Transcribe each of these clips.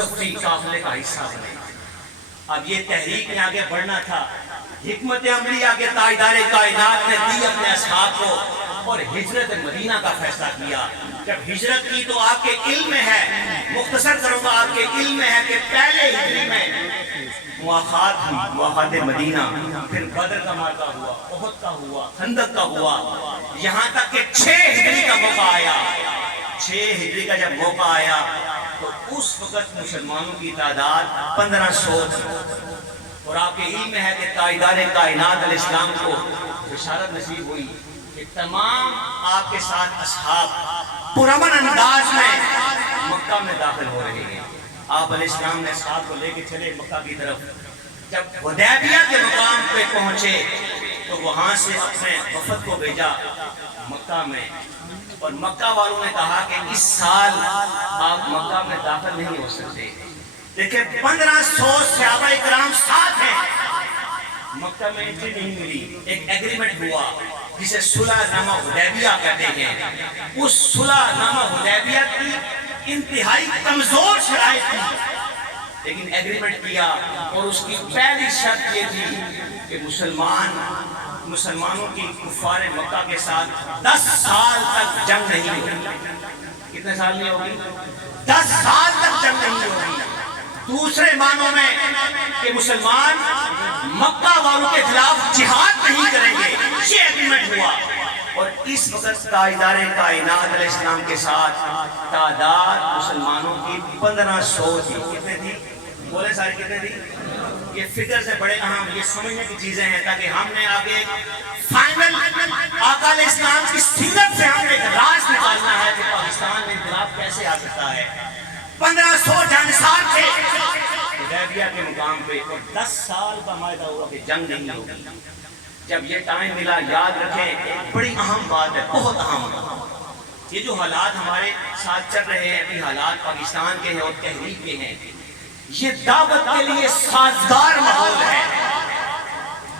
مصطفی قافلے کا حصہ بنے. اب یہ تحریک نے آگے بڑھنا تھا. حکمت عملیہ کے تاجدار کائنات نے دی اپنے اصحاب کو اور ہجرت مدینہ کا فیصلہ کیا. جب ہجرت کی تو آپ کے علم میں ہے, مختصر کروں گا, آپ کے علم میں ہے کہ پہلے ہجری میں مواخات ہوئی, مواخات مدینہ, پھر بدر کا معرکہ ہوا, احد کا ہوا, خندق کا ہوا, یہاں تک کہ 6 ہجری کا موقع آیا. 6 ہجری کا جب موقع آیا تو اس وقت مسلمانوں کی تعداد 1500 تھی. اور آپ کے علم میں ہے کہ تاجدار کائنات علیہ السلام کو بشارت نصیب ہوئی کہ تمام آپ کے ساتھ اصحاب پرامن انداز میں مکہ میں داخل ہو رہے ہیں. آپ علیہ السلام نے اصحاب کو لے کے چلے مکہ کی طرف. جب حدیبیہ کے مقام پہ پہنچے تو وہاں سے اپنے وفد کو بھیجا مکہ میں, اور مکہ والوں نے کہا کہ اس سال آپ مکہ میں داخل نہیں ہو سکتے. دیکھیں 1500 صحابہ اکرام ساتھ ہیں, مکہ میں انٹری نہیں ملی. ایک ایگریمنٹ ہوا جسے صلح نامہ حدیبیہ کہتے ہیں. اس صلح نامہ حدیبیہ کی انتہائی کمزور شرائط تھی, لیکن ایگریمنٹ کیا, اور اس کی پہلی شرط یہ تھی کہ مسلمانوں کی کفار مکہ کے ساتھ 10 سال تک جنگ نہیں ہوگی. کتنے سال نہیں ہوگی؟ 10 سال تک جنگ نہیں ہوگی. دوسرے معنوں میں کہ مسلمان مکہ والوں کے خلاف جہاد نہیں کریں گے, یہ ایگریمنٹ ہوا. اور اس وقت تاجدار کائنات علیہ السلام کے ساتھ تعداد مسلمانوں کی 1500 تھی. کتنے تھی؟ بولے سارے کتنے تھی؟ یہ فکر سے بڑے اہم, یہ سمجھنے کی چیزیں ہیں تاکہ ہم نے آگے فائنل آقا علیہ السلام کی سیرت سے ہم نے ایک راز نکالنا ہے کہ پاکستان میں انقلاب کیسے آ سکتا ہے. 1500 جانسار تھے حدیبیہ کے مقام پہ, اور 10 سال کا معاہدہ ہوا کہ جنگ نہیں ہوگی. جب یہ ٹائم ملا, یاد رکھیں بڑی اہم بات ہے, بہت اہم. یہ جو حالات ہمارے ساتھ چل رہے ہیں ابھی, حالات پاکستان کے ہیں اور تحریک کے ہیں, یہ دعوت کے لیے سازگار ماحول ہے.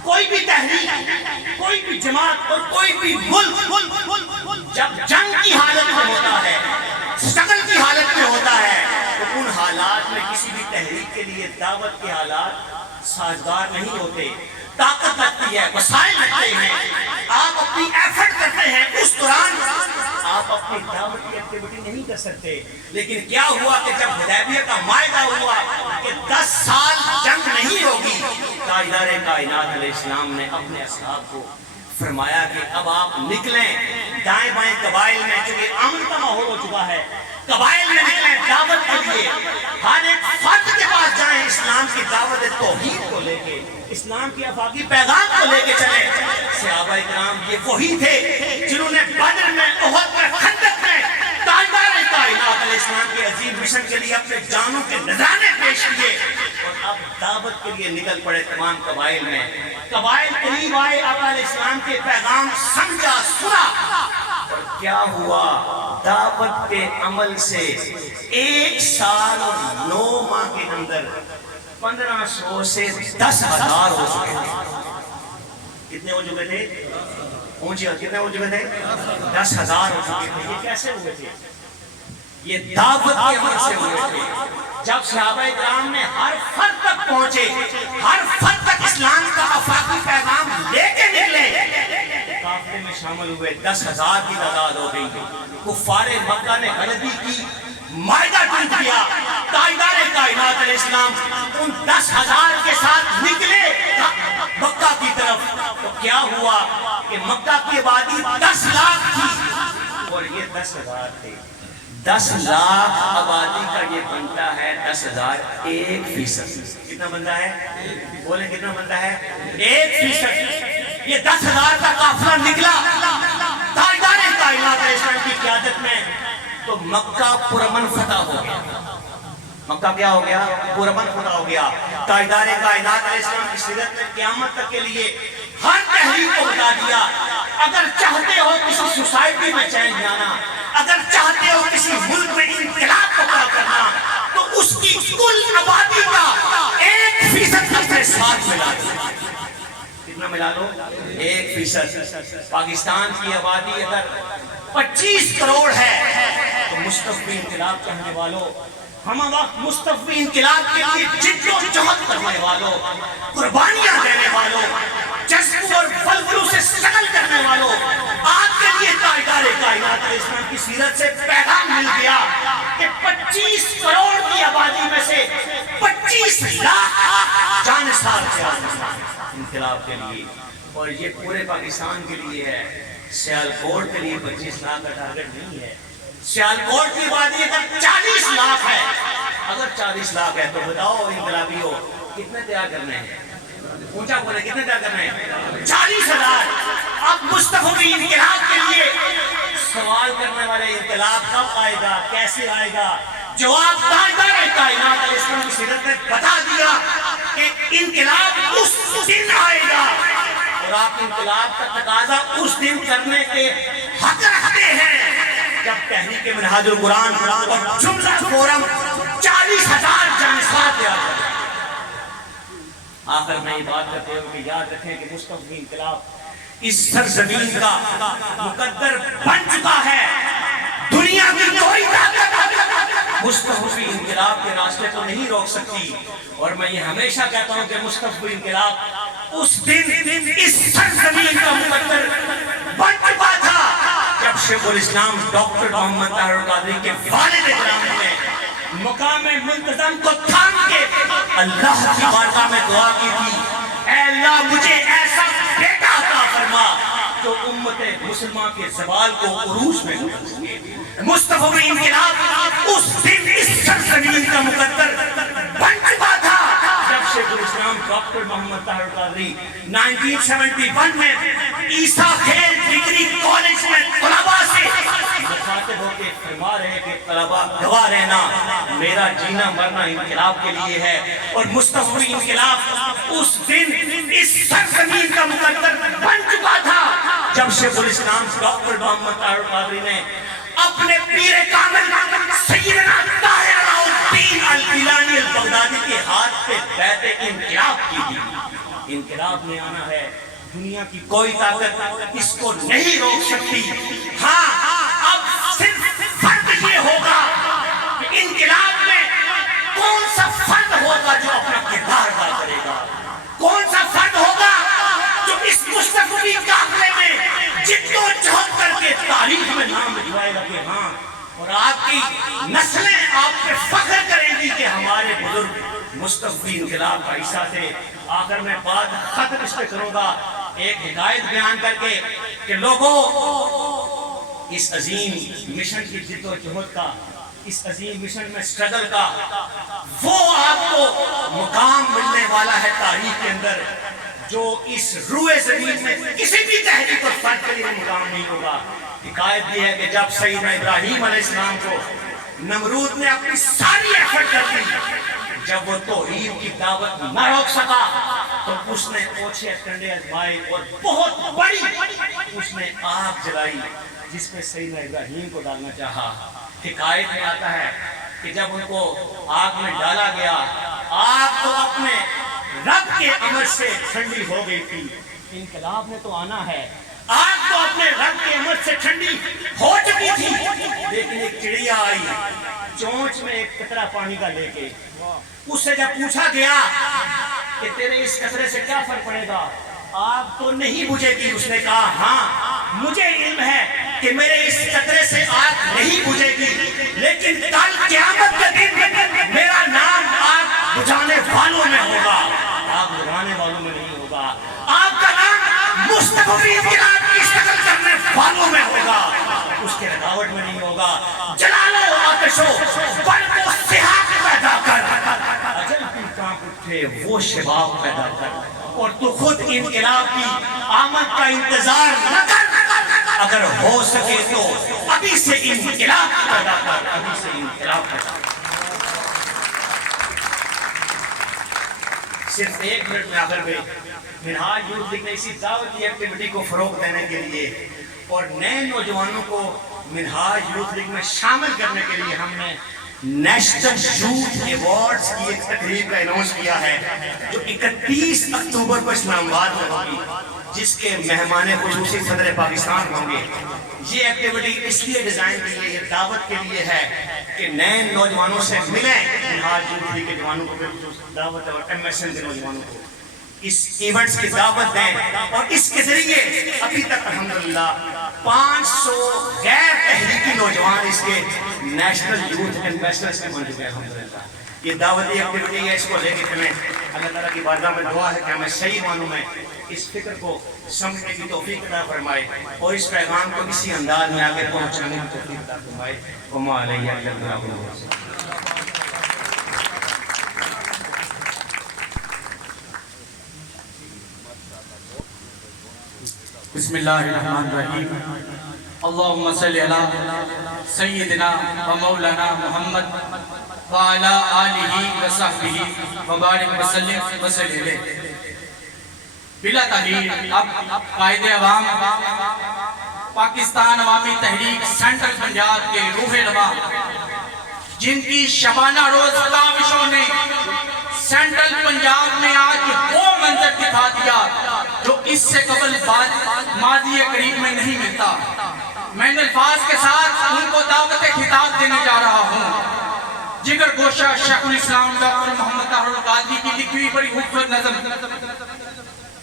کوئی بھی تحریک, کوئی بھی جماعت اور کوئی بھی ملک جب جنگ کی حالت میں ہوتا ہے, سٹرگل کی حالت میں ہوتا ہے, تو ان حالات میں کسی بھی تحریک کے لیے دعوت کے حالات سازگار نہیں ہوتے. طاقت لگتی ہے, وسائل لگتے ہیں, آپ اپنی ایفرٹ کرتے ہیں, اس دوران آپ اپنی دعوت کی ایکٹیویٹی نہیں کر سکتے. لیکن کیا ہوا کہ جب حدیبیہ کا معاہدہ ہوا کہ 10 سال جنگ نہیں ہوگی, تاجدار کائنات علیہ السلام نے اپنے اصحاب کو فرمایا کہ اب آپ نکلیں دائیں بائیں قبائل میں, چونکہ امن کا ماحول ہو چکا ہے, قبائل میں نکلیں دعوت کے لیے. ہر ایک فرد کے پاس جائیں, اسلام کی دعوت توحید کو لے کے, اسلام کی افاقی پیغام کو لے کے چلیں. صحابہ اکرام یہ وہی تھے جنہوں نے بدر میں, احد میں, خندق میں تاجدار کائنات علیہ السلام کے عظیم مشن کے لیے اپنے جانوں کے نذرانے پیش کیے, اور اب دعوت کے لیے نکل پڑے تمام قبائل میں. قبائل قریب آئے, آقا علیہ السلام کے پیغام سمجھا, سنا, اور کیا ہوا, دعوت کے عمل سے 1 سال اور 9 ماہ کے اندر 1500 سے 10,000 ہو چکے تھے. کتنے ہو چکے تھے؟ کتنے ہو چکے تھے؟ 10,000 ہو چکے تھے. یہ کیسے ہوئے تھے؟ یہ دعوت کے عمل سے ہوئے تھے. جب صحابہ اکرام نے ہر فرد تک پہنچے, ہر فرد تک اسلام کا افاقی پیغام لے کے نکلے, قافلے میں شامل ہوئے, 10,000 کی تعداد ہو گئی. کفار مکہ نے غلطی کی, معاہدہ ٹوٹ گیا. تاجدار کائنات علیہ السلام ان 10,000 کے ساتھ نکلے مکہ کی طرف. تو کیا ہوا کہ مکہ کی آبادی 10 لاکھ تھی اور یہ 10,000 تھے. 10 لاکھ آبادی کا یہ بنتا ہے 10,000, 1%. کتنا بنتا ہے؟ بولیں کتنا بنتا ہے؟ 1%. یہ 10,000 کا قافلہ نکلا تاجدار کائنات علیہ السلام کی قیادت میں, تو مکہ پرامن فتح ہو گیا. مکہ کیا ہو گیا؟ پرامن فتح ہو گیا. تاجدار کائنات علیہ السلام کی سیرت میں قیامت تک کے لیے ہر تحریک کو بتا دیا, اگر چاہتے ہو کسی سوسائٹی میں چینج لانا, اگر چاہتے ہو کسی ملک میں انقلاب کو کرنا, تو اس کی کل آبادی کا 1% اپنے ساتھ ملا دو. کتنا ملا دو؟ 1%. پاکستان کی آبادی اگر 25 کروڑ ہے تو مستقبل انقلاب چاہنے والوں ہم وقت مصطفی انقلاب کے لیے جد و جہد کرنے والوں، قربانیاں دینے والوں، جذبوں اور ولولوں سے شغل کرنے والوں، آپ کے لیے تاجدار کائنات علیہ السلام کی سیرت سے پیغام مل گیا کہ 25 کروڑ کی آبادی میں سے 25 لاکھ جانثار تھے انقلاب کے لیے، اور یہ پورے پاکستان کے لیے ہے، سیالکوٹ کے لیے 25 لاکھ کا ٹارگٹ نہیں ہے۔ سیالکوٹ کی آبادی اگر 40 لاکھ ہے، اگر 40 لاکھ ہے تو بتاؤ انقلابیوں کتنے تیار کرنے ہیں؟ اونچا بولے کتنے تیار کرنے ہیں؟ 40,000۔ اب مصطفی انقلاب کے لیے سوال کرنے والے انقلاب کب آئے گا، کیسے آئے گا؟ جواب تاجدار کائنات علیہ السلام کی سیرت نے بتا دیا کہ انقلاب اس دن آئے گا، اور آپ انقلاب کا تقاضا اس دن کرنے کے حق رکھتے ہیں جب تحریک منہاج القرآن اور جملہ فورم 40,000 جانثار تیار کریں۔ آخر میں یہ بات کرتے ہوئے کہ یاد رکھیں کہ مصطفی انقلاب اس سرزمین کا مقدر بن چکا ہے۔ دنیا کی کوئی طاقت مصطفی انقلاب کے راستے کو نہیں روک سکتی، اور میں یہ ہمیشہ کہتا ہوں کہ مصطفی انقلاب اس دن اس سرزمین کا مقدر بن چکا تھا جب شیخ الاسلام ڈاکٹر محمد طاہر القادری کے والد گرامی نے مقام منتظم کو تھام کے اللہ کی بارگاہ میں دعا کی تھی، اے اللہ مجھے ایسا بیٹا عطا فرما جو امت مسلمان کے زوال کو عروج میں لا سکے۔ مصطفی انقلاب اس دن اس سرزمین کا مقدر بن چکا تھا جب شیخ الاسلام ڈاکٹر محمد طاہر القادری 1971 میں عیسیٰ کھیل ڈگری کالج میں طلباء سے مخاطب ہو کے فرما رہے کہ طلباء گواہ رہنا میرا جینا مرنا انقلاب کے لیے ہے، اور مصطفی انقلاب اس دن اس سرزمین کا مقدر بن چکا تھا جب شیخ الاسلام ڈاکٹر محمد طاہر القادری نے اپنے پیر کامل سیدنا طاہر الدین الگیلانی البغدادی کے ہاتھ پہ بیعت انقلاب کی تھی۔ انقلاب میں آنا ہے، دنیا کی کوئی طاقت اس کو نہیں روک سکتی۔ ہاں اب صرف فرق یہ ہوگا کہ انقلاب میں کون سا فرد ہوگا جو اپنا کردار ادا کرے گا، کون سا فرد ہوگا جو اس مصطفی قافلے میں جد و جہد کر کے تاریخ میں نام لکھوائے گا کہ ہاں، اور آپ کی نسلیں آپ پہ فخر کریں گی کہ ہمارے بزرگ مصطفی انقلاب کا حصہ تھے۔ آخر میں بات ختم اس پہ کروں گا ایک ہدایت بیان کر کے کہ لوگوں اس عظیم مشن کی جد و جہد کا، اس عظیم مشن میں سٹرگل کا وہ آپ کو مقام ملنے والا ہے تاریخ کے اندر جو اس روئے زمین میں کسی بھی تحریک اور فرد کے لیے مقام نہیں ہوگا۔ حکایت یہ ہے کہ جب سیدنا ابراہیم علیہ السلام کو نمرود نے اپنی ساری ایفرٹ کر دی، جب وہ توحید کی دعوت نہ روک سکا تو اس نے اوچھے کنڈے آزمائے اور بہت بڑی اس نے آگ جلائی جس میں سیدنا ابراہیم کو ڈالنا چاہا۔ حکایت میں آتا ہے کہ جب ان کو آگ میں ڈالا گیا، آگ تو اپنے رب کے امر سے ٹھنڈی ہو گئی تھی۔ انقلاب نے تو آنا ہے، آگ تو اپنے رب کے امر سے ٹھنڈی ہو چکی تھی، لیکن ایک چڑیا آئی چونچ میں ایک قطرہ پانی کا لے کے، اس سے جب پوچھا گیا کہ تیرے اس قطرے سے کیا فرق پڑے گا، آگ تو نہیں بجھے گی، اس نے کہا ہاں مجھے علم ہے کہ میرے اس قطرے سے آگ نہیں بجھے گی، لیکن کل قیامت کے دن میرا نام آگ بجھانے والوں میں ہوگا، آگ بجھانے والوں میں نہیں ہوگا۔ آپ کا نام مصطفی انقلاب کی شکل کرنے والوں میں ہوگا، اس کے رکاوٹ میں نہیں ہوگا۔ جلالو آتشو برق و سحاب پیدا کر، اجل کی کانپ اٹھے وہ شباب پیدا کر، اور تو خود انقلاب کی آمد کا انتظار نہ کر، اگر ہو سکے تو ابھی سے انقلاب پیدا کر، ابھی سے انقلاب پیدا کر۔ صرف ایک منٹ میں آخر میں منہاج یوتھ لیگ نے اسی دعوتی ایکٹیویٹی کو فروغ دینے کے لیے اور نئے نوجوانوں کو منہاج یوتھ لیگ میں شامل کرنے کے لیے ہم نے نیشنل یوتھ ایوارڈز کی ایک تقریب کا اناؤنس کیا ہے جو 31 اکتوبر کو اسلام آباد میں ہوگی، جس کے مہمان خصوصی صدر پاکستان ہوں گے۔ یہ ایکٹیویٹی اس لیے ڈیزائن کی ہے، یہ دعوت کے لیے ہے کہ نئے نوجوانوں سے ملیں، جہاد یوتھ لیگ کے جوانوں کو دعوت ہے، اور ایم ایس این کے نوجوانوں کو اس ایونٹس کی دعوت دیں، اور اس کے ذریعے ابھی تک الحمدللہ 500 غیر تحریکی نوجوان اس کے نیشنل یوتھ ایمبیسڈرز کے بن چکے ہیں الحمدللہ۔ یہ دعوتی ایکٹیویٹی ہے، اس کو لے کے چلیں۔ اللہ تعالیٰ کی بارگاہ میں دعا ہے کہ ہمیں صحیح معنوں میں اس فکر کو سمجھنے کی توفیق عطا فرمائے، اور اس پیغام کو اسی انداز میں آگے پہنچانے کی توفیق عطا فرمائے۔ وما علیہ الا البلاغ۔ بسم اللہ الرحمن الرحیم۔ اللہم صلی علی سیدنا و مولانا محمد وعلی آلہ و صحبہ وبارک وسلم وسلم علیہ۔ بلا تغییر اب قائد عوام پاکستان عوامی تحریک سینٹرل پنجاب کے روح رواں، جن کی شبانہ روز کاوشوں نے سینٹرل پنجاب میں آج وہ منظر دکھا دیا جو اس سے قبل ماضی قریب میں نہیں ملتا۔ میں ان الفاظ کے ساتھ ان کو دعوت خطاب دینے جا رہا ہوں۔ جگر گوشہ شیخ الاسلام ڈاکٹر محمد طاہر القادری کی لکھی ہوئی بڑی خوبصورت نظم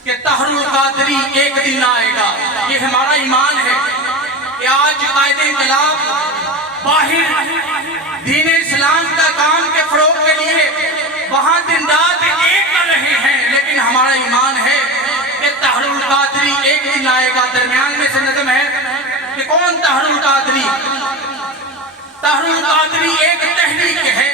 کہ طاہر القادری ایک دن آئے گا۔ یہ ہمارا ایمان ہے کہ آج قائد انقلاب باہر دین اسلام کا کام کے فروغ کے لیے وہاں دن رات ایک کر رہے ہیں، لیکن ہمارا ایمان ہے کہ طاہر القادری ایک دن آئے گا۔ درمیان میں سے نظم ہے کہ کون طاہر القادری؟ طاہر القادری ایک تحریک ہے،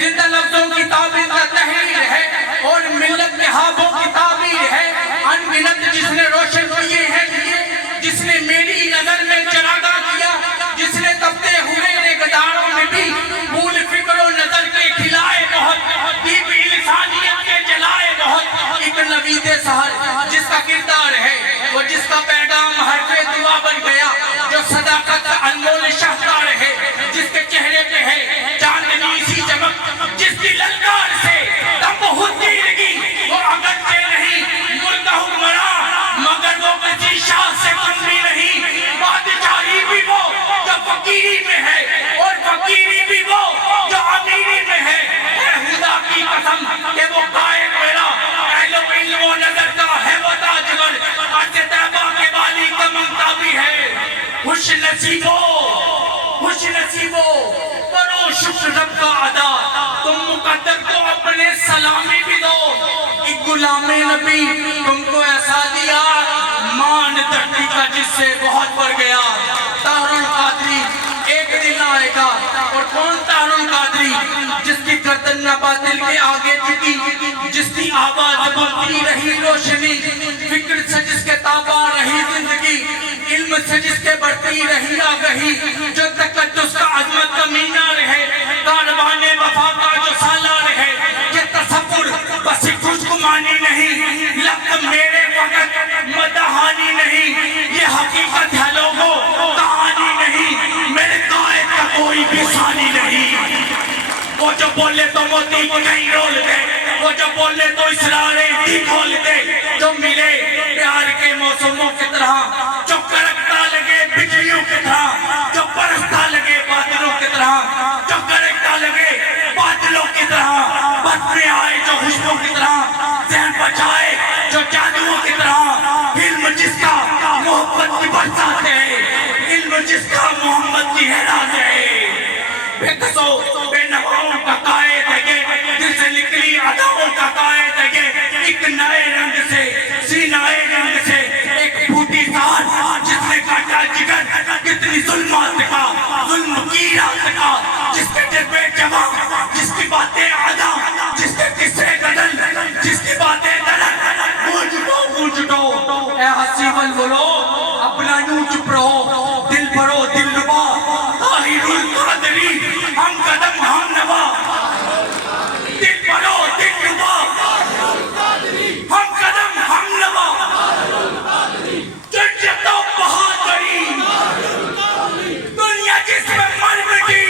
زندہ لفظوں کی تعبیر کا تحریر ہے، اور ملت کے ہابوں کی تعبیر ہے۔ انگنت جس نے روشن کیے ہیں دیے، جس نے میری نظر میں چراغاں کیا، جس نے تپتے ہوئے نگہداروں میں بھی پھول فکر و نظر کے کھلائے بہت، دیپ انسانیت کے جلائے بہت۔ ایک نوید سحر جس کا کردار ہے، وہ جس کا پیغام حرف دعا بن گیا، جو صداقت کا انمول شاہکار ہے، جس کے چہرے پہ ہے چاندنی سی چمک، جس کی للکار سے دم بہت گیرگی، وہ اگرچہ نہیں ملک حکمراں، مگر وہ کسی شاہ سے کم بھی نہیں۔ بادشاہی بھی وہ جو فقیری میں ہے، اور فقیری بھی وہ جو امیری میں ہے۔ اے خدا کی قسم کہ وہ قائد میرا اہل و علم و نظر کا ہے، وہ تاجور عرض طیبہ کے والی کا منگتا بھی ہے۔ خوش نصیبو کرو شکر رب کا ادا، تم مقدر کو اپنے سلامی بھی دو۔ ایک غلام نبی تم کو ایسا دیا، مان دھرتی کا جس سے بہت بڑھ گیا۔ طاہر القادری ایک دن آئے گا، اور کون طاہر القادری؟ جس کی گردن نہ باطل کے آگے جھکی، جس کی آواز بنتی رہی روشنی، فکر سے جس کے تابع رہی زندگی، علم سے جس کے بڑھتی رہی آگہی، جو تقدس کا عظمت کا مینار ہے، کاروان وفا کا جو سالار ہے۔ یہ تصور بس کچھ گمانی نہیں، لقب میرے وقت مدہانی نہیں، یہ حقیقت ہے لوگوں کہانی نہیں، میرے قائد کا کوئی بھی ثانی نہیں۔ وہ جو بولے تو موتی کو نہیں رول دے، وہ جو بولے تو اسراریں ہی کھول دے، جو ملے پیار کے موسموں کی طرح، جو کرکتا لگے بجلیوں کی طرح، جو برستا لگے بادلوں کی طرح، جو کرکتا لگے بادلوں کی طرح، بس میں آئے جو خوشبوں کی طرح، ذہن بچائے جو جادووں کی طرح۔ علم جس کا محبت کی برسات ہے، علم جس کا محمد کی حیرات ہے، بے قصوں بے نواؤں کا قائد ہے یہ، دل سے نکلی اداؤں کا قائد ہے یہ۔ ایک نئے رنگ سے سینائے رنگ سے ایک پھوٹی سان جس نے کاٹا جگر، کتنی ظلمات کا ظلم کی رات کا، جس کے جذبے جوان، جس کی باتیں ادا، جس کے قصے غزل، جس کی باتیں درد۔ گونج اٹھو اے ہنسی بلبلو، اپنا یوں چپ رہو، دل بھرو دل ربا، طاہر القادری ہم قدم ہم نوا، دل بھرو دل ربا، ہم قدم ہم نوا، جرجت و بہادری دنیا جس میں مر مٹی،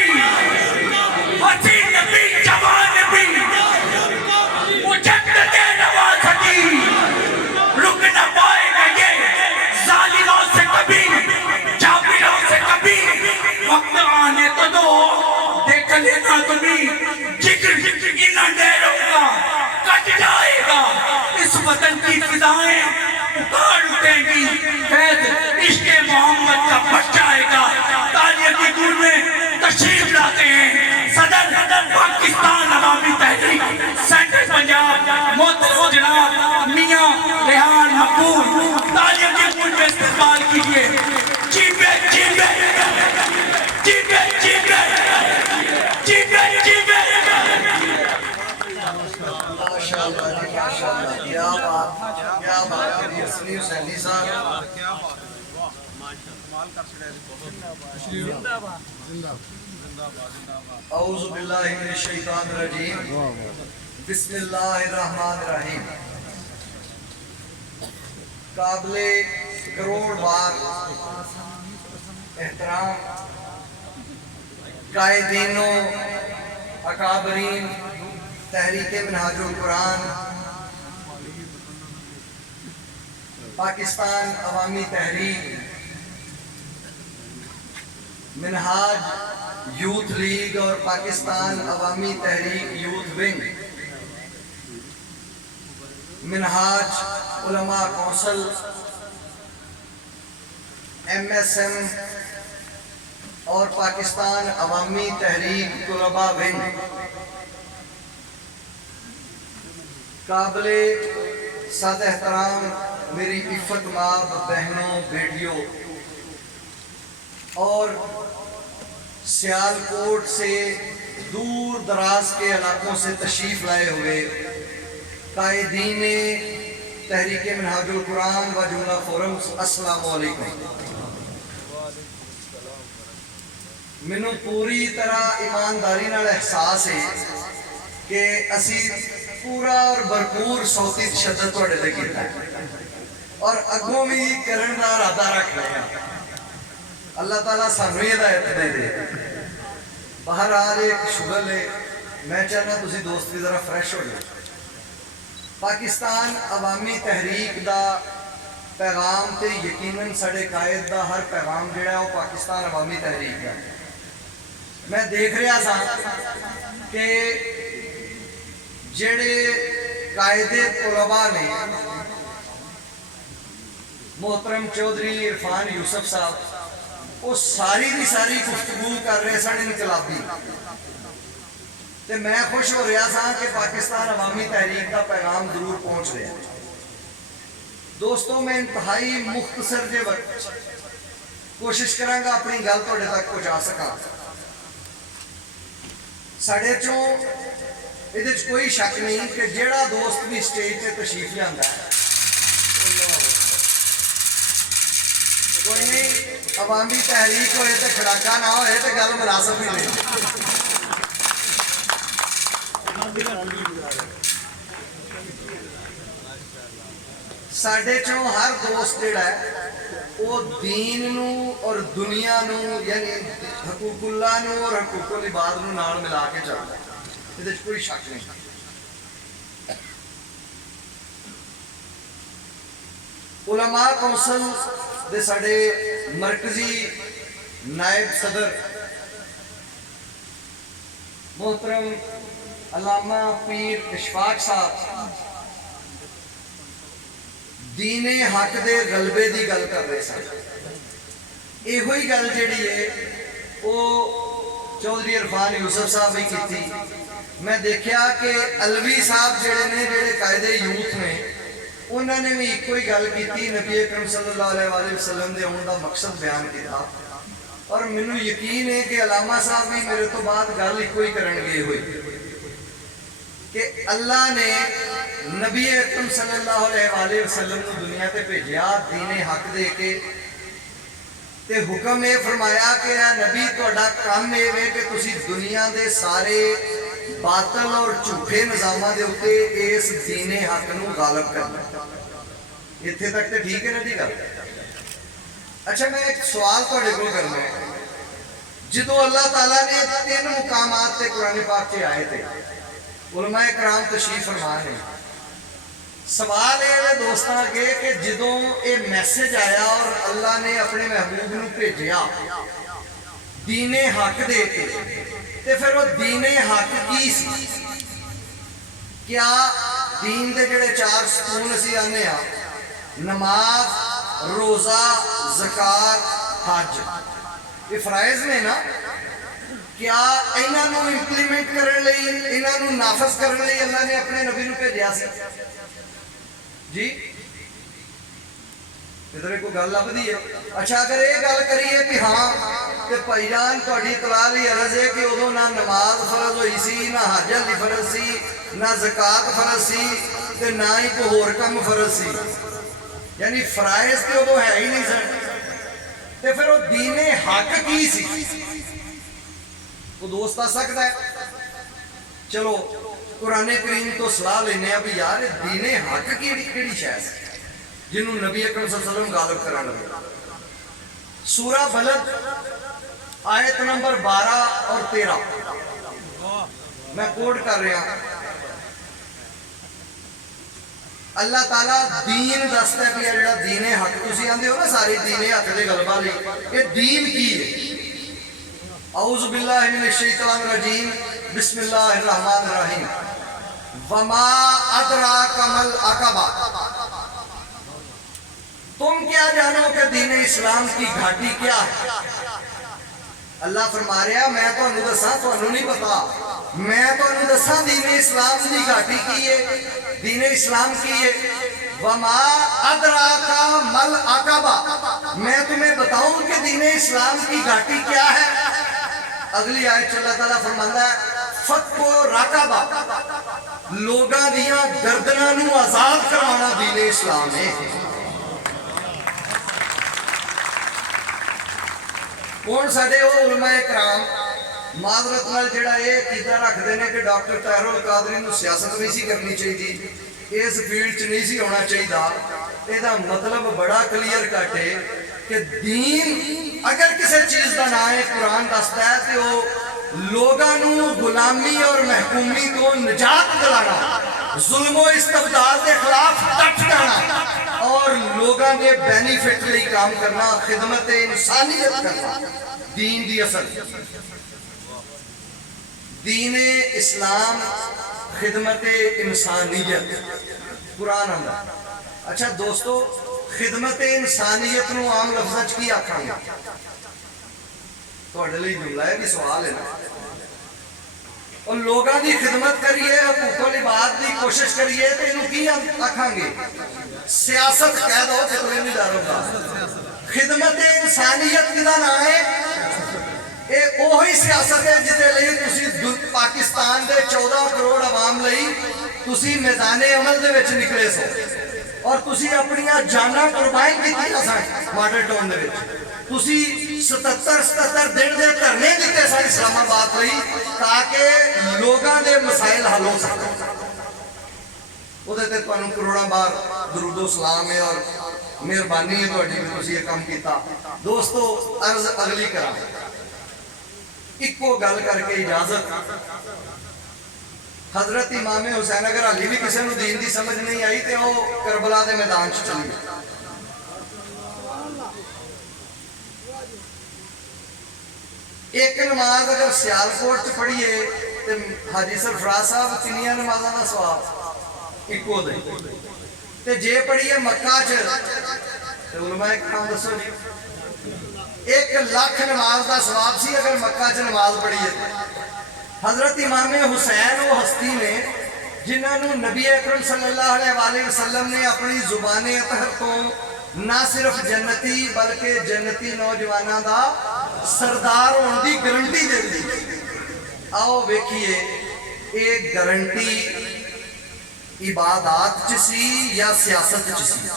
کیا بات ہے حسنی حسینی صاحب. اعوذ باللہ من الشیطان الرجیم. بسم اللہ الرحمن الرحیم. قابل کروڑ بار احترام قائدینوں، اکابرین تحریک منہاج القرآن، پاکستان عوامی تحریک، منہاج یوتھ لیگ اور پاکستان عوامی تحریک یوتھ ونگ، منہاج علماء کونسل، MSM اور پاکستان عوامی تحریک طلباء ونگ، قابل سادہ احترام میری عفت مآب بہنوں بیٹیوں اور سیالکوٹ سے دور دراز کے علاقوں سے تشریف لائے ہوئے قائدین تحریک منہاج القرآن و جملہ فورمز، السلام علیکم. مینوں پوری طرح ایمانداری نال احساس ہے کہ اسی پورا اور بھرپور صوتی تشدد تواڈے تے کیتا ہے اور اگوں بھی کرن دا ارادہ رکھ رہے ہیں. اللہ تعالیٰ سانوں ہدایت دے دے. بہرحال ایک شغل ہے، میں چاہنا تسی دوست بھی ذرا فریش ہو جائے. پاکستان عوامی تحریک دا پیغام تے یقیناً ساڈے قائد دا ہر پیغام جڑا ہے وہ پاکستان عوامی تحریک دا. میں دیکھ رہا تھا کہ جڑے قائد طلباء نے محترم چودھری عرفان یوسف صاحب، وہ ساری دی ساری گفتگو کر رہے سن انقلابی، تے میں خوش ہو رہا تھا کہ پاکستان عوامی تحریک کا پیغام ضرور پہنچ رہا ہے. دوستوں میں انتہائی مختصر جے وقت کوشش کراں گا اپنی گل تواڈے تک پہنچا سکاں. ساڈے چوں ਇਹਦੇ 'ਚ کوئی شک نہیں کہ جیڑا دوست بھی سٹیج تے تشریف لاندا ہے کوئی نہیں عوامی تحریک ہوئے تے کھڑاکا نہ ہوئے تے گل مناسب بھی نہیں. ساڈے چوں ہر دوست جیڑا ہے وہ دین نو اور دنیا نو یعنی حقوق اللہ نو اور حقوق العباد نو نال ملا کے چلدا ہے. یہ کوئی شک نہیں. علماء کونسل دے ساڈے مرکزی نائب صدر محترم علامہ پیر اشفاق صاحب دین حق دے غلبے دی گل کر رہے سن. یہ ہوئی گل جیڑی ہے وہ چودھری عرفان یوسف صاحب بھی کی تھی. میں دیکھیا کہ علوی صاحب جڑے نے جڑے قائد یوتھ نے انہوں نے بھی ایک کوئی گل کی تھی، نبی اکرم صلی اللہ علیہ وآلہ وسلم دے آن دا مقصد بیان کیتا اور مینوں یقین ہے کہ علامہ صاحب بھی میرے تو بعد گل ایک کوئی کرن گے ہوئی کہ اللہ نے نبی اکرم صلی اللہ علیہ وآلہ وسلم کو دنیا تے بھیجیا دین حق دے کے تے حکم یہ فرمایا کہ اے نبی تہاڈا کام یہ ہے کہ تسی دنیا دے سارے باطل اور جھوٹے نظامہ دے اوتے اس دین حق نو غالب کرنا. اتنے تک تے ٹھیک ہے نا جی گل. اچھا میں ایک سوال تہاڈے کول کرنا ہے. جدو اللہ تعالیٰ نے 3 مقامات تے قرآن پاک سے آئے تھے، علماء کرام تشریف فرما ہے. سوال یہ دوستاں کے کہ جدوں یہ میسج آیا اور اللہ نے اپنے محبوب نو بھیجیا دین حق دے کے تے پھر وہ دین حق کی سی؟ کیا دین دے جڑے 4 ستون اسی آنے ہاں نماز، روزہ، زکات، حج، یہ فرائض نے نا؟ کیا انہاں نو امپلیمنٹ کرنے لئی انہاں نو نافذ کرنے لئی اللہ نے اپنے نبی نو بھیجیا سی؟ جی ادھر کوئی گل لبدی ہے. اچھا اگر یہ گل کریے کہ ہاں تے بھائی جان تہاڈی اطلاع لئی عرض ہے کہ ادوں نہ نماز فرض ہوئی سی نہ حج علی فرض سی نہ زکات فرض سی تے نہ ہی کوئی ہور کم فرض سی، یعنی فرائض تے ادو ہے ہی نہیں سن، تے پھر وہ دین حق کی سی؟ کوئی دوست آ سکتا ہے؟ چلو قرآن کریم تو صلاح لینے بھی یار دین حق کیڑی شے سی جنہوں نبی اکرم صلی اللہ علیہ وسلم غالب کرا لگے۔ سورہ بلد آیت نمبر 12 اور 13 میں کوٹ کر رہا ہوں۔ اللہ تعالیٰ دین دستا ہے کہ جڑا دین حق تسی آندے ہو نا ساری دین حق دے غلبہ لئی، یہ دین کی ہے؟ اعوذ باللہ من الشیطان الرجیم، بسم اللہ الرحمن الرحیم۔ وما ادراک ما العقبہ، تم کیا جانو کہ دین اسلام کی گھاٹی کیا ہے؟ اللہ فرما رہا میں تو انہوں دساں، تو انہوں نہیں پتا، میں تو انہوں دساں دین اسلام کی گھاٹی کی ہے، دین اسلام کی ہے۔ وما ادراک ما العقبہ، میں تمہیں بتاؤں کہ دین اسلام کی گھاٹی کیا ہے؟ اگلی آیت اللہ تعالیٰ فرماتا ہے فک و رقبہ، لوگاں دیاں گردناں نو آزاد کروانا دین اسلام ہے۔ کون ساڈے وہ علماء کرام معذرت نال جڑا یہ عقیدہ رکھتے ہیں کہ ڈاکٹر طاہر القادری نو سیاست نہیں سی کرنی چاہیے، اس فیلڈ چ نہیں سی ہونا چاہیے، یہ مطلب بڑا کلیئر کٹ ہے کہ دین اگر کسی چیز کا نام ہے قرآن دستا ہے تو وہ لوگاں نو غلامی اور محکومی تو نجات دلانا، ظلم و استبداد کے خلاف ڈٹ جانا اور لوگاں کے بینیفٹ لئی کام کرنا، خدمت انسانیت کرنا دین دی اصل۔ دین اسلام خدمت انسانیت قرآن آندا۔ اچھا دوستو، خدمت انسانیت نو عام لفظ کی آکھاں گے؟ تواڈے لئی جملہ ہے کہ سوال ہے نا؟ اور لوگاں دی خدمت کریے، حقوق العباد دی کوشش کریے تے انہوں کی آکھاں گے؟ سیاست کہہ دو کہ تمہیں نہیں ڈرو گا۔ خدمت انسانیت کی نام ہے، یہ وہی سیاست ہے جدے لئی تسی پاکستان دے 14 کروڑ عوام لئی تسی میدان عمل دے وچ نکلے سو اور تسی اپنی جاناں قربان کیتیاں سن ماڈل ٹاؤن دے وچ، تسی 77 دن دے دھرنے دتے سن اسلام آباد لئی تاکہ لوگاں دے مسائل حل ہو سکن۔ وہ تے تانوں کروڑاں بار درود و سلام ہے اور مہربانی ہے تہاڈی کہ تسی یہ کام کیتا۔ دوستو عرض اگلی کراں، ایکو گل کر کے اجازت، حضرت امام حسین اگر علی بھی کسی نو دین دی سمجھ نہیں آئی تے وہ کربلا دے میدان چ چلی گئی۔ ایک نماز اگر سیالکوٹ چ پڑھیے تے حاجی سرفراز صاحب کنیاں نمازاں دا ثواب ایکو دے، تے جے پڑھیے مکہ چ تے علماء کرام دسو جی 1 لاکھ نماز دا ثواب سی اگر مکہ چ نماز پڑھیے۔ حضرت امام حسین وہ ہستی نے جنہاں نو نبی اکرم صلی اللہ علیہ وسلم نے اپنی زبان اطہر تو نہ صرف جنتی بلکہ جنتی نوجواناں دا سردار ہون دی گارنٹی دے دی۔ آؤ ویکھیے ایک گارنٹی عبادات چ سی یا سیاست چ سی؟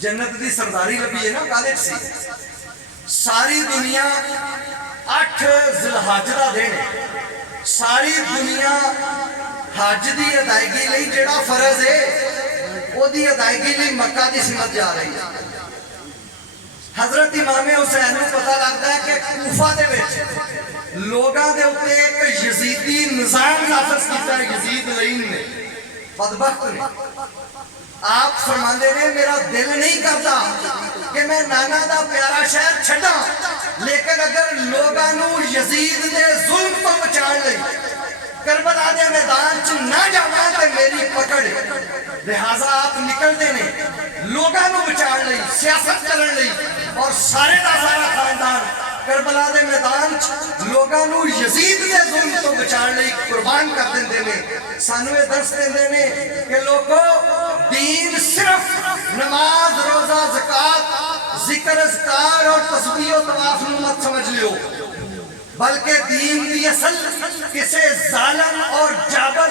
جنت دی سرداری لبی ہے نا کالے سی؟ ساری دنیا 8 ذی الحج دا دن ہے، ساری دنیا حج دی ادائیگی لئی جڑا فرض ہے وہ دی ادائیگی لئی مکہ دی سمت جا رہی ہے۔ حضرت امام حسین کو پتہ لگتا ہے کہ کوفہ دے وچ لوگاں دے اوتے ایک یزیدی نظام نافذ کیتا ہے یزید لعین نے، بدبخت نے۔ آپ فرماندے نے میرا دل نہیں کرتا کہ میں نانا دا پیارا شہر چھڈا، لیکن اگر لوگاں نو یزید دے ظلم تو بچان لئی کربلا دے میدان چ نہ جاواں تے میری پکڑ، لہذا آپ نکلتے نے لوگاں نو بچان لئی، سیاست کرن لئی، اور سارے دا سارا خاندان کربلا دے میدان چ لوگاں نو یزید دے ظلم تو بچان لئی قربان کر دیندے نے۔ سانو یہ درس دیندے نے کہ لوگو دین صرف نماز، روزہ، زکات، ذکر اذکار اور تسبیح و طواف نو مت سمجھ لیو، بلکہ دین دی اصل کسے ظالم اور جابر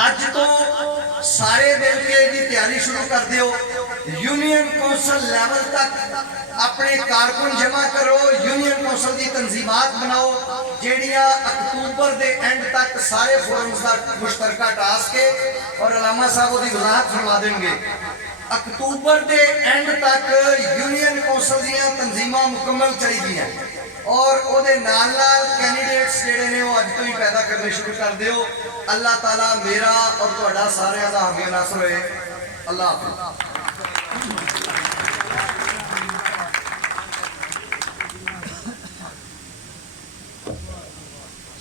ਅੱਜ ਤੋਂ ਸਾਰੇ ਮਿਲ ਕੇ ਇਹਦੀ ਤਿਆਰੀ ਸ਼ੁਰੂ ਕਰ ਦਿਓ। ਯੂਨੀਅਨ ਕੌਂਸਲ ਲੈਵਲ ਤੱਕ ਆਪਣੇ ਕਾਰਕੁਨ ਜਮ੍ਹਾਂ ਕਰੋ, ਯੂਨੀਅਨ ਕੌਂਸਲ ਦੀ ਤਨਜ਼ੀਮਾਤ ਬਣਾਓ ਜਿਹੜੀਆਂ ਅਕਤੂਬਰ ਦੇ ਐਂਡ ਤੱਕ ਸਾਰੇ ਫੋਰਮਸ ਦਾ ਮੁਸ਼ਤਰਕਾ ਟਾਸਕ ਹੈ ਔਰ ਅਲਾਮਾ ਸਾਹਿਬ ਉਹਦੀ ਵਜ਼ਾਹਤ ਫਰਮਾ ਦੇਣਗੇ। ਅਕਤੂਬਰ ਦੇ ਐਂਡ ਤੱਕ ਯੂਨੀਅਨ ਕੌਂਸਲ ਦੀਆਂ ਤਨਜ਼ੀਮਾਂ ਮੁਕੰਮਲ ਚਾਹੀਦੀਆਂ ਔਰ ਉਹਦੇ ਨਾਲ ਨਾਲ ਕੈਂਡੀਡੇਟਸ ਜਿਹੜੇ ਨੇ ਉਹ ਅੱਜ ਤੋਂ ਹੀ ਪੈਦਾ ਕਰਨੇ ਸ਼ੁਰੂ ਕਰ ਦਿਓ। ਅੱਲਾਹ ਤਾਲਾ ਮੇਰਾ ਔਰ ਤੁਹਾਡਾ ਸਾਰਿਆਂ ਦਾ ਹਾਮੀ ਨਾਸਰ ਹੋਏ। ਅੱਲਾਹ ਹਾਫਿਜ਼।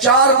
4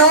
9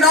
9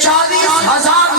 40,000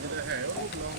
ਜਿਹੜਾ ਹੈ ਉਹ ਲੌਂਗ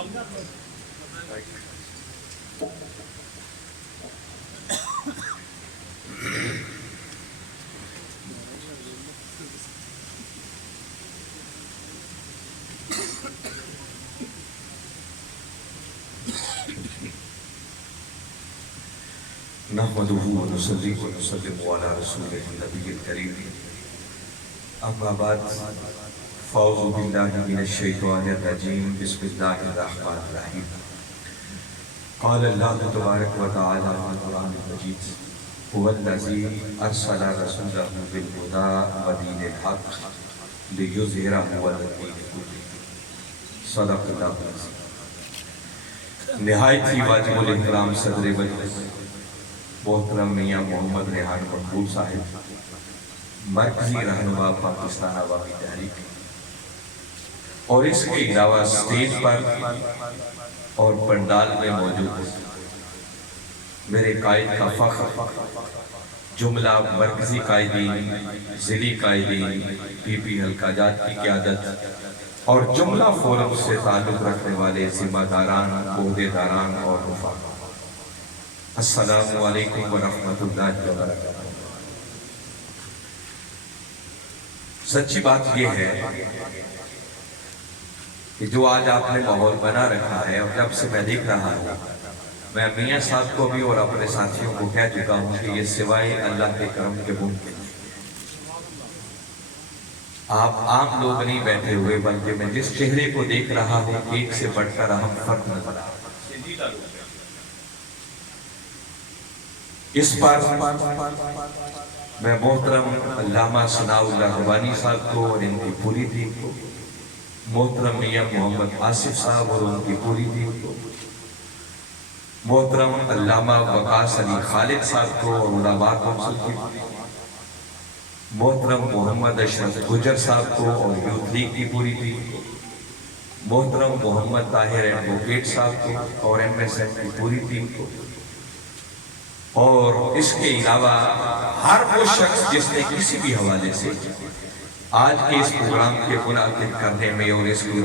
نحمده ونصلي ونسلم على رسوله النبي الكريم اما بعد فاعوذ بالله من الشيطان الرجيم بسم الله الرحمن الرحيم قال الله تبارك وتعالى في القرآن المجيد هو الذي ارسل رسوله بالهدى ودين الحق ليظهره على الدين كله صدق الله العظيم۔ نہایت ہی واجب الاحترام صدر مجلس محترم میاں محمد ریحان مقبول صاحب، مرکزی رہنما پاکستان عوامی تحریک، اور اس کے علاوہ اسٹیج پر اور پنڈال میں موجود میرے قائد کا فخر، جملہ مرکزی قائدین، ضلعی قائدین، پی پی حلقہ جات کی قیادت اور جملہ فورم سے تعلق رکھنے والے ذمہ داران، عہدیداران اور رفقا، السلام علیکم ورحمۃ اللہ وبرکاتہ۔ سچی بات یہ ہے کہ جو آج آپ نے ماحول بنا رکھا ہے، اور جب سے میں دیکھ رہا ہوں، میں میاں صاحب کو بھی اور اپنے ساتھیوں کو کہہ چکا ہوں کہ یہ سوائے اللہ کے کرم کے ممکن ہے۔ آپ عام لوگ نہیں بیٹھے ہوئے، بلکہ میں جس چہرے کو دیکھ رہا ہوں ایک سے بڑھ کر اہم فرق نظر آ رہا ہے۔ اس پر میں محترم علامہ ثناء اللہ ربانی صاحب کو اور ان کی پوری ٹیم کو، محترم میاں محمد آصف صاحب اور ان کی پوری ٹیم کو، محترم علامہ وقاص علی خالد صاحب کو اور علماء کونسل کی، محترم محمد اشرف گجر صاحب کو اور یوتھ لیگ کی پوری ٹیم کو، محترم محمد طاہر ایڈوکیٹ صاحب کو اور ایم ایس این کی پوری ٹیم کو، اور اس کے علاوہ ہر وہ شخص جس نے کسی بھی حوالے سے آج کے اس پروگرام کے منعقد کرنے میں اور اس کی